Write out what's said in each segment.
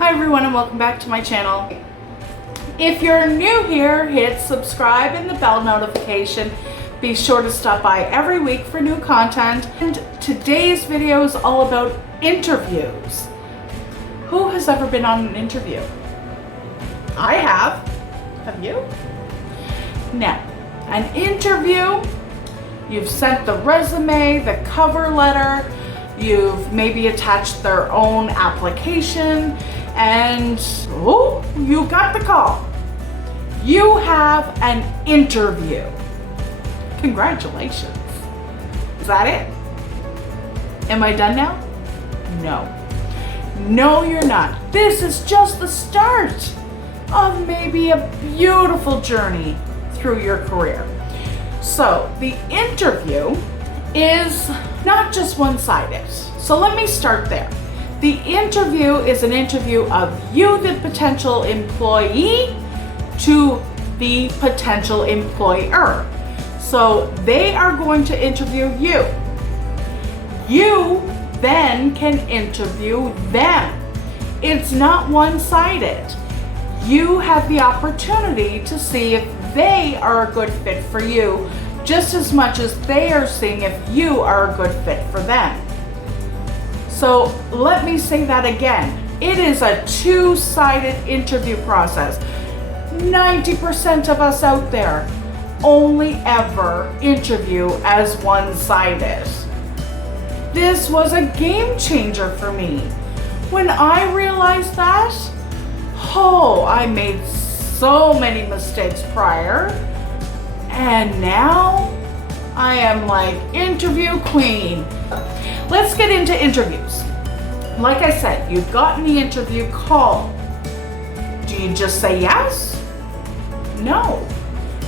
Hi everyone and welcome back to my channel. If you're new here, hit subscribe and the bell notification. Be sure to stop by every week for new content. And today's video is all about interviews. Who has ever been on an interview? I have. Have you? Now, an interview, you've sent the resume, the cover letter, you've maybe attached their own application, and oh, you got the call. You have an interview. Congratulations. Is that it? Am I done now? No. No, you're not. This is just the start of maybe a beautiful journey through your career. So the interview is not just one-sided. So let me start there. The interview is an interview of you, the potential employee, to the potential employer. So they are going to interview you. You then can interview them. It's not one-sided. You have the opportunity to see if they are a good fit for you, just as much as they are seeing if you are a good fit for them. So let me say that again. It is a two-sided interview process. 90% of us out there only ever interview as one-sided. This was a game changer for me. When I realized that, I made so many mistakes prior, and now I am like interview queen. Let's get into interviews. Like I said, you've gotten the interview call. Do you just say yes? No.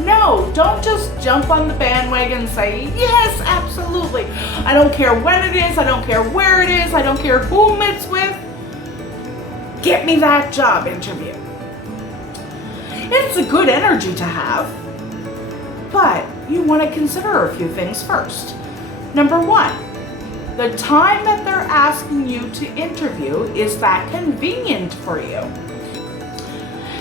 No, don't just jump on the bandwagon and say, yes, absolutely. I don't care when it is, I don't care where it is, I don't care whom it's with. Get me that job interview. It's a good energy to have, but you want to consider a few things first. Number one, the time that they're asking you to interview, is that convenient for you?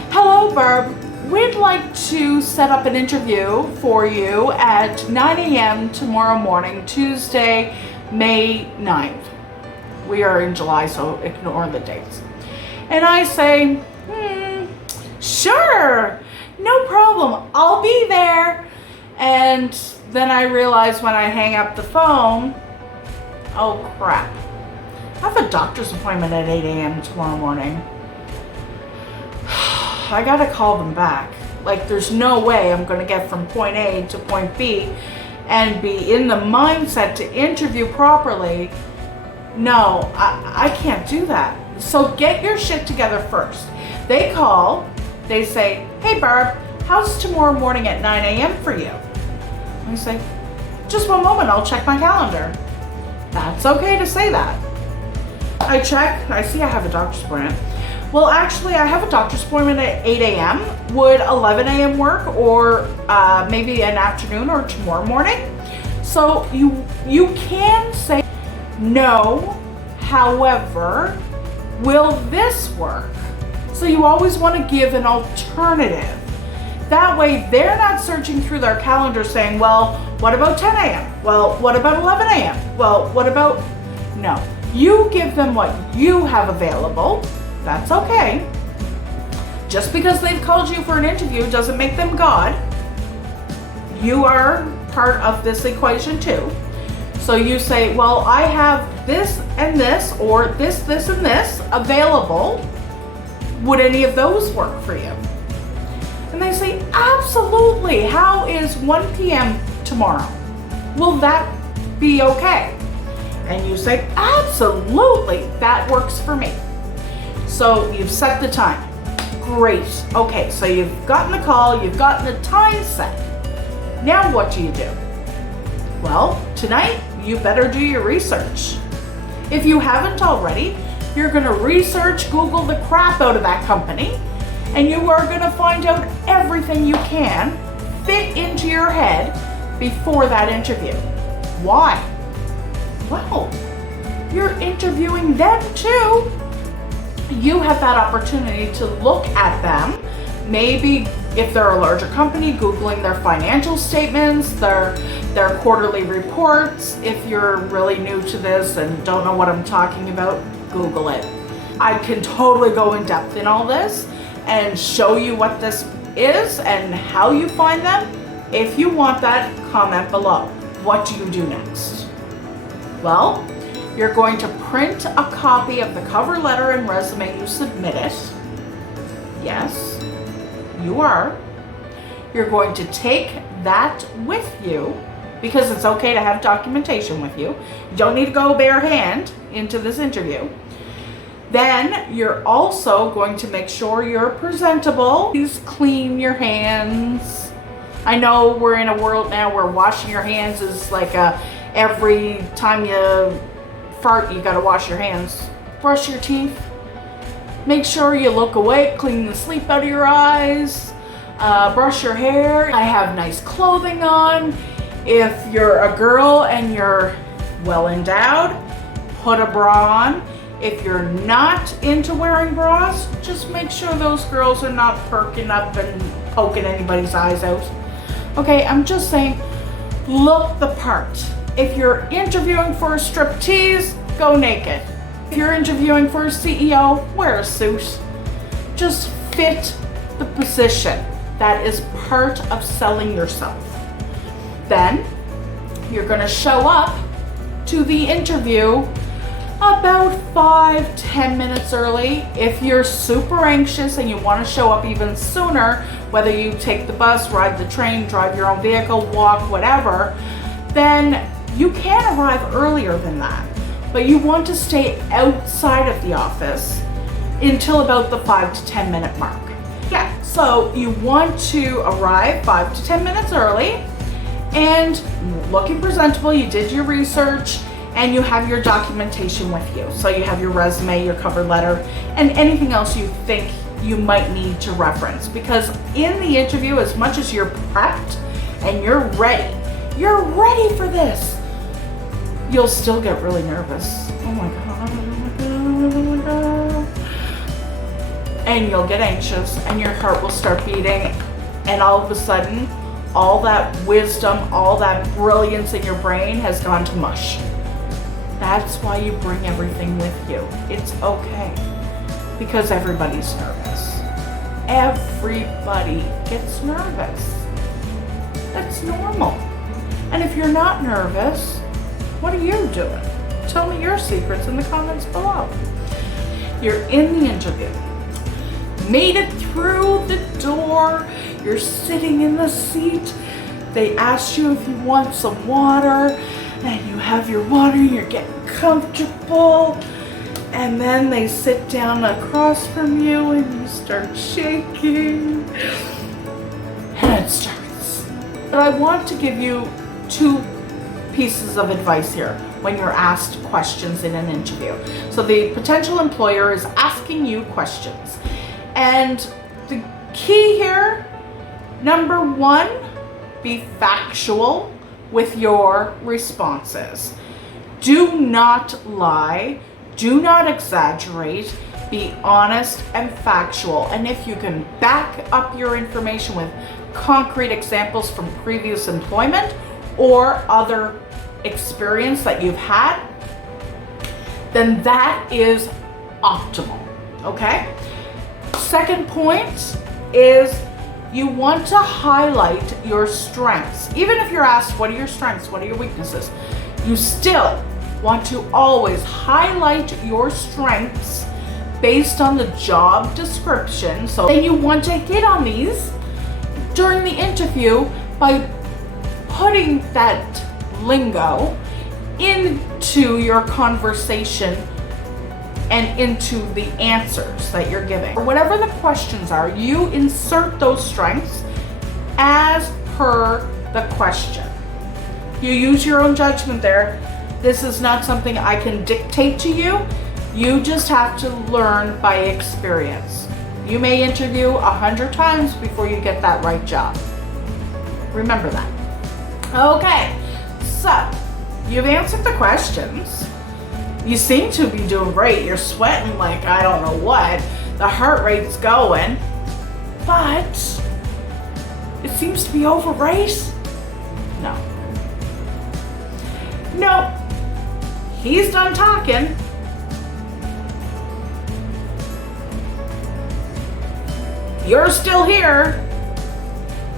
Hello, Barb. We'd like to set up an interview for you at 9 a.m. tomorrow morning, Tuesday, May 9th. We are in July, so ignore the dates. And I say, sure, no problem, I'll be there. And then I realize when I hang up the phone, oh crap, I have a doctor's appointment at 8 a.m. tomorrow morning. I gotta call them back. Like, there's no way I'm gonna get from point A to point B and be in the mindset to interview properly. No, I can't do that. So get your shit together first. They call, they say, hey Barb, how's tomorrow morning at 9 a.m. for you? I say, just one moment, I'll check my calendar. That's okay to say that. I check, I see I have a doctor's appointment. Well, actually, I have a doctor's appointment at 8 a.m. Would 11 a.m. work, or maybe an afternoon or tomorrow morning? So you can say no, however, will this work? So you always want to give an alternative. That way they're not searching through their calendar saying, well, what about 10 a.m.? Well, what about 11 a.m.? Well, what about, no. You give them what you have available. That's okay. Just because they've called you for an interview doesn't make them God. You are part of this equation too. So you say, well, I have this and this, or this, and this available. Would any of those work for you? And they say, absolutely. How is 1 p.m. tomorrow? Will that be okay? And you say, absolutely, that works for me. So you've set the time. Great. Okay, so you've gotten the call, you've gotten the time set. Now what do? Well, tonight you better do your research. If you haven't already, you're going to research, Google the crap out of that company, and you are going to find out everything you can fit into your head before that interview. Why? Well, you're interviewing them too. you have that opportunity to look at them. Maybe if they're a larger company, Googling their financial statements, their quarterly reports. If you're really new to this and don't know what I'm talking about, Google it. I can totally go in depth in all this and show you what this is and how you find them. If you want that, comment below. What do you do next? Well, you're going to print a copy of the cover letter and resume you submitted. Yes, you are. You're going to take that with you, because it's okay to have documentation with you. You don't need to go bare hand into this interview. Then you're also going to make sure you're presentable. Please clean your hands. I know we're in a world now where washing your hands is like every time you fart, you gotta wash your hands. Brush your teeth. Make sure you look awake, clean the sleep out of your eyes. Brush your hair. I have nice clothing on. If you're a girl and you're well endowed, put a bra on. If you're not into wearing bras, just make sure those girls are not perking up and poking anybody's eyes out. Okay, I'm just saying, look the part. If you're interviewing for a striptease, go naked. If you're interviewing for a CEO, wear a suit. Just fit the position. That is part of selling yourself. Then you're going to show up to the interview about 5-10 minutes early. If you're super anxious and you want to show up even sooner, whether you take the bus, ride the train, drive your own vehicle, walk, whatever, then you can arrive earlier than that. But you want to stay outside of the office until about the 5 to 10 minute mark. Yeah, so you want to arrive 5 to 10 minutes early and looking presentable. You did your research and you have your documentation with you. So you have your resume, your cover letter, and anything else you think you might need to reference. Because in the interview, as much as you're prepped and you're ready for this, you'll still get really nervous. Oh my God, oh my God, oh my God. And you'll get anxious and your heart will start beating, and all of a sudden, all that wisdom, all that brilliance in your brain has gone to mush. That's why you bring everything with you. It's okay, because everybody's nervous. Everybody gets nervous. That's normal. And if you're not nervous, what are you doing? Tell me your secrets in the comments below. You're in the interview. Made it through the door. You're sitting in the seat. They asked you if you want some water, and you have your water, you're getting comfortable, and then they sit down across from you and you start shaking, and it starts. But I want to give you 2 pieces of advice here when you're asked questions in an interview. So the potential employer is asking you questions, and the key here, number 1, be factual with your responses. Do not lie, do not exaggerate, be honest and factual. And if you can back up your information with concrete examples from previous employment or other experience that you've had, then that is optimal, okay? Second point is you want to highlight your strengths. Even if you're asked, what are your strengths? What are your weaknesses? You still want to always highlight your strengths based on the job description. So then you want to hit on these during the interview by putting that lingo into your conversation and into the answers that you're giving. Or whatever the questions are, you insert those strengths as per the question. You use your own judgment there. This is not something I can dictate to you. You just have to learn by experience. You may interview 100 times before you get that right job. Remember that. Okay, so you've answered the questions. You seem to be doing great. You're sweating like I don't know what. The heart rate's going. But it seems to be overrated. No. No. He's done talking. You're still here.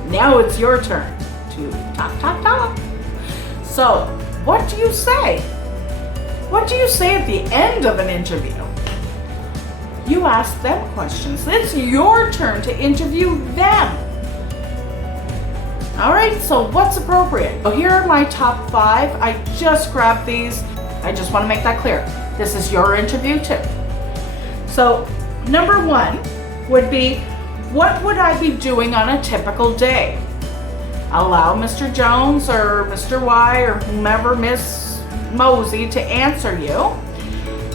Now it's your turn to talk. So, what do you say? What do you say at the end of an interview? You ask them questions. It's your turn to interview them. All right, so what's appropriate? So here are my top 5. I just grabbed these. I just want to make that clear. This is your interview too. So number 1 would be, what would I be doing on a typical day? Allow Mr. Jones or Mr. Y or whomever, Miss Mosey, to answer you,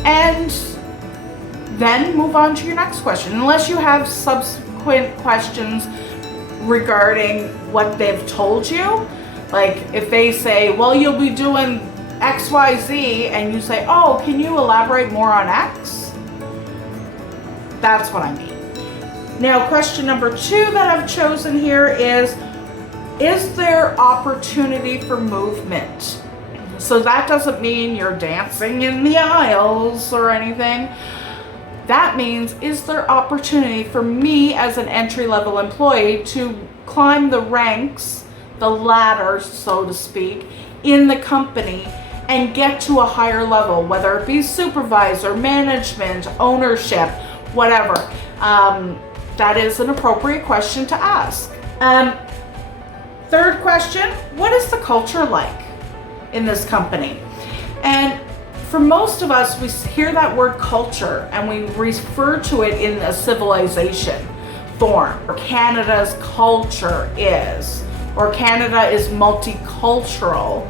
and then move on to your next question, unless you have subsequent questions regarding what they've told you. Like if they say, well, you'll be doing XYZ, and you say, oh, can you elaborate more on X? That's what I mean. Now, question number 2 that I've chosen here is there opportunity for movement? So that doesn't mean you're dancing in the aisles or anything. That means, is there opportunity for me as an entry-level employee to climb the ranks, the ladder, so to speak, in the company and get to a higher level, whether it be supervisor, management, ownership, whatever. That is an appropriate question to ask. Third question, what is the culture like in this company? And for most of us, we hear that word culture and we refer to it in a civilization form. Or Canada's culture is, or Canada is multicultural.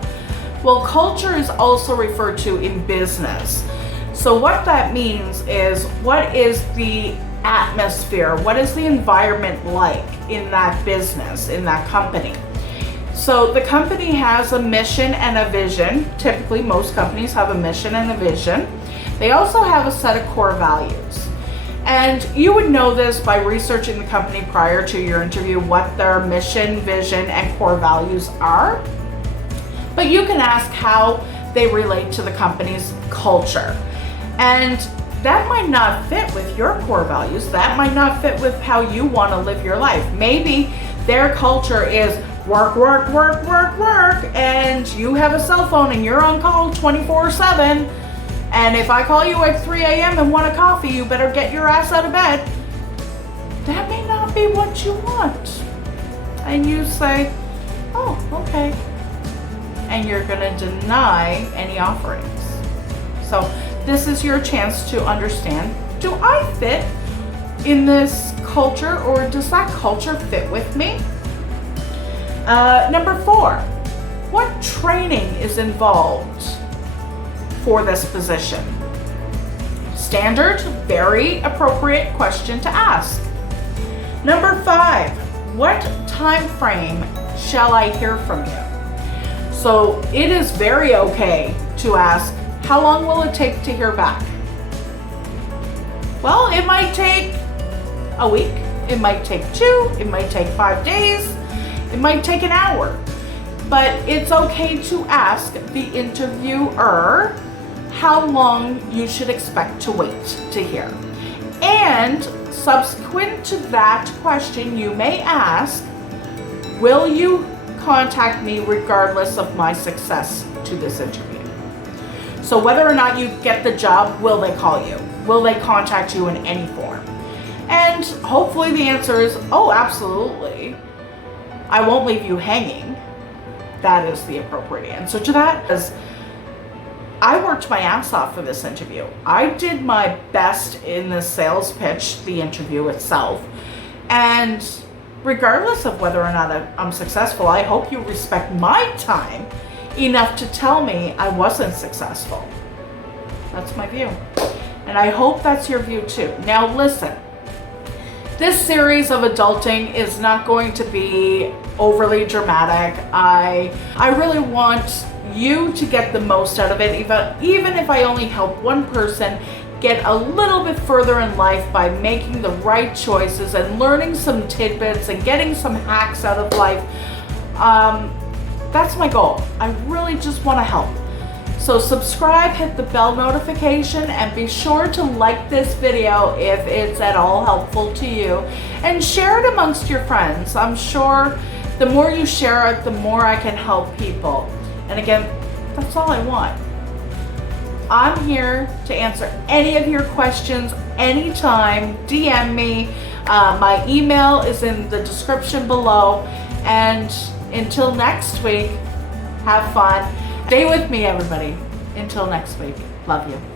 Well, culture is also referred to in business. So what that means is, what is the atmosphere? What is the environment like in that business, in that company? So the company has a mission and a vision. Typically, most companies have a mission and a vision. They also have a set of core values. And you would know this by researching the company prior to your interview, what their mission, vision, and core values are. But you can ask how they relate to the company's culture. And that might not fit with your core values. That might not fit with how you want to live your life. Maybe their culture is work, and you have a cell phone and you're on call 24/7. And if I call you at 3 a.m. and want a coffee, you better get your ass out of bed. That may not be what you want. And you say, oh, okay. And you're gonna deny any offerings. So this is your chance to understand, do I fit in this culture, or does that culture fit with me? Number 4, what training is involved for this position? Standard, very appropriate question to ask. Number 5, what time frame shall I hear from you? So it is very okay to ask, how long will it take to hear back? Well, it might take a week, it might take 2, it might take 5 days, it might take an hour. But it's okay to ask the interviewer how long you should expect to wait to hear. And subsequent to that question, you may ask, will you contact me regardless of my success to this interview? So whether or not you get the job, will they call you? Will they contact you in any form? And hopefully the answer is, oh, absolutely. I won't leave you hanging. That is the appropriate answer to that. Because I worked my ass off for this interview. I did my best in the sales pitch, the interview itself. And regardless of whether or not I'm successful, I hope you respect my time enough to tell me I wasn't successful. That's my view. And I hope that's your view too. Now listen, this series of adulting is not going to be overly dramatic. I really want you to get the most out of it, even if I only help one person get a little bit further in life by making the right choices and learning some tidbits and getting some hacks out of life. That's my goal. I really just want to help. So subscribe, hit the bell notification, and be sure to like this video if it's at all helpful to you, and share it amongst your friends. I'm sure the more you share it, the more I can help people. And again, that's all I want. I'm here to answer any of your questions anytime. DM me. My email is in the description below. And until next week, have fun. Stay with me, everybody. Until next week. Love you.